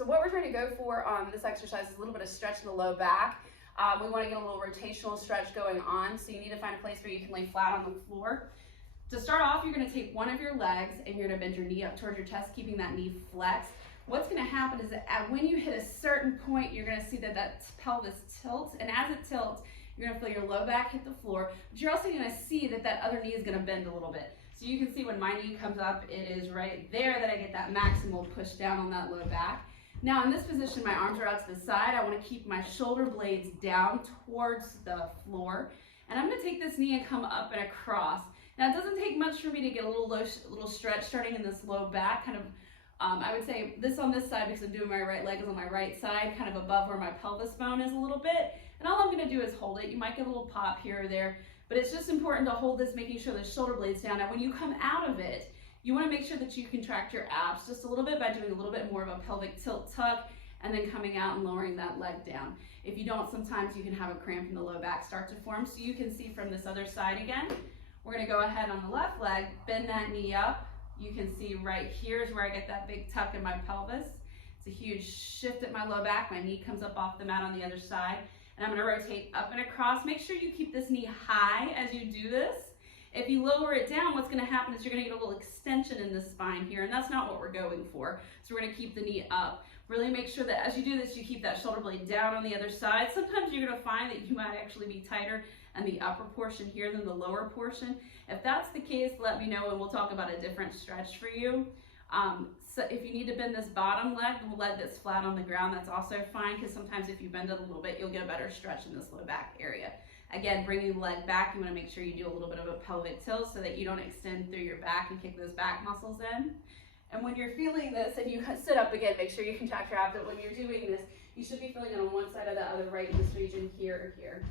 So what we're trying to go for on this exercise is a little bit of stretch in the low back. We want to get a little rotational stretch going on, so you need to find a place where you can lay flat on the floor. To start off, you're going to take one of your legs and you're going to bend your knee up towards your chest, keeping that knee flexed. What's going to happen is that when you hit a certain point, you're going to see that pelvis tilts, and as it tilts, you're going to feel your low back hit the floor, but you're also going to see that other knee is going to bend a little bit. So you can see when my knee comes up, it is right there that I get that maximal push down on that low back. Now in this position, my arms are out to the side. I want to keep my shoulder blades down towards the floor, and I'm going to take this knee and come up and across. Now it doesn't take much for me to get a little stretch starting in this low back, kind of, I would say this on this side because I'm doing my right leg is on my right side, kind of above where my pelvis bone is a little bit. And all I'm going to do is hold it. You might get a little pop here or there, but it's just important to hold this, making sure the shoulder blades down. Now when you come out of it, you want to make sure that you contract your abs just a little bit by doing a little bit more of a pelvic tilt tuck and then coming out and lowering that leg down. If you don't, sometimes you can have a cramp in the low back start to form. So you can see from this other side again. We're going to go ahead on the left leg, bend that knee up. You can see right here is where I get that big tuck in my pelvis. It's a huge shift at my low back. My knee comes up off the mat on the other side. And I'm going to rotate up and across. Make sure you keep this knee high as you do this. If you lower it down, what's going to happen is you're going to get a little extension in the spine here, and that's not what we're going for. So we're going to keep the knee up. Really make sure that as you do this, you keep that shoulder blade down on the other side. Sometimes you're going to find that you might actually be tighter in the upper portion here than the lower portion. If that's the case, let me know and we'll talk about a different stretch for you. So if you need to bend this bottom leg, the leg that's flat on the ground, that's also fine, because sometimes if you bend it a little bit, you'll get a better stretch in this low back area. Again, bringing the leg back, you want to make sure you do a little bit of a pelvic tilt so that you don't extend through your back and kick those back muscles in. And when you're feeling this, and you sit up again, make sure you contract your abs. When you're doing this, you should be feeling it on one side or the other, right in this region here or here.